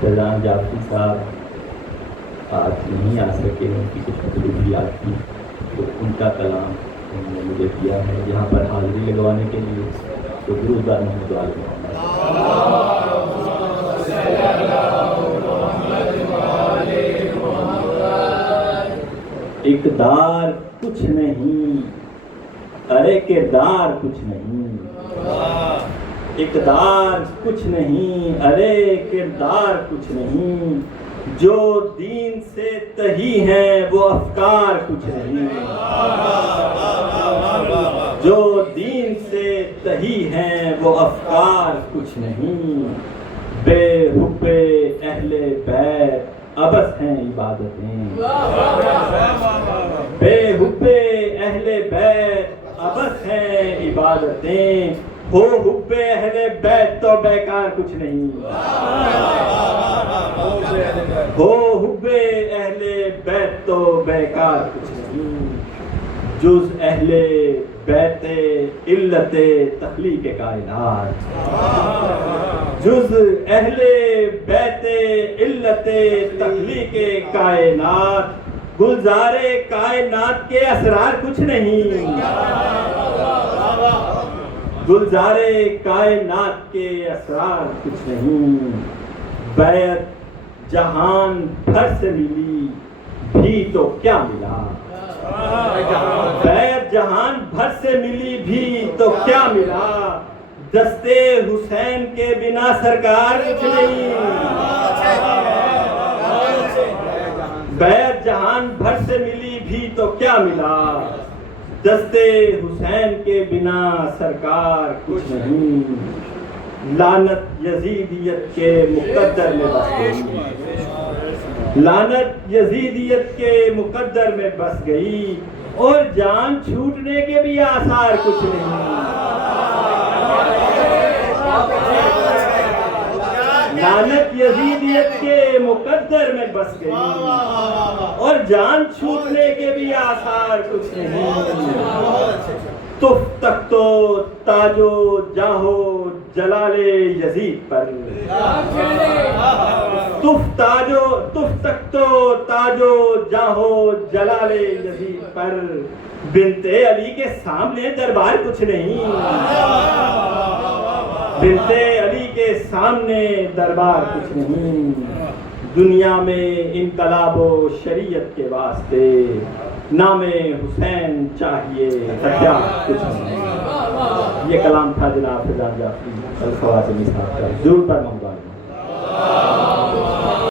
فیضان جعفری صاحب آج نہیں آ سکے، ان کی کچھ مصروفیات تھی، تو ان کا کلام انہوں نے مجھے دیا ہے یہاں پر حاضری لگوانے کے لیے، تو درود بر محمد و آل محمد۔ اقدار کچھ نہیں، ارے کردار کچھ نہیں، اقدار کچھ نہیں، ارے کردار کچھ نہیں، جو دین سے تہی ہیں وہ افکار کچھ نہیں، جو دین سے تہی ہیں وہ افکار کچھ نہیں، بے حب اہل بیت ابس ہیں عبادتیں، بے حب اہل بیت ابس ہیں عبادتیں، ہو حب اہل بیت تو بیکار کچھ نہیں، ہو حب اہل بیت تو بیکار کچھ نہیں، جز اہل بیت علت تخلیق کائنات، جز اہل بیت علت تخلیق کائنات، گلزار کائنات کے اسرار کچھ نہیں، گلزار کائنات کے اسرار کچھ نہیں، بیعت جہان بھر سے ملی بھی تو کیا ملا، بیعت جہان بھر سے ملی بھی تو کیا ملا، دستے حسین کے بنا سرکار کچھ نہیں، بیعت جہان بھر سے ملی بھی تو کیا ملا، دستے حسین کے بنا سرکار کچھ نہیں، لعنت یزیدیت کے مقدر میں بس گئی، لعنت یزیدیت کے مقدر میں بس گئی، اور جان چھوٹنے کے بھی آثار کچھ نہیں، لعنت یزیدیت کے مقدر میں بس گئی، اور جان چھوٹنے کے بھی آثار کچھ نہیں، تف تخت و تاج و جاہ و جلال یزید پر، تف تخت و تاج و جاہ و جلال یزید پر، بنت علی کے سامنے دربار کچھ نہیں، بنت علی کے سامنے دربار کچھ نہیں، دنیا میں انقلاب و شریعت کے واسطے نام حسین چاہیے ہتھیار کچھ نہیں۔ یہ کلام تھا جناب فیضان جعفری الخواتمی صاحب کا، ضرور پر محمد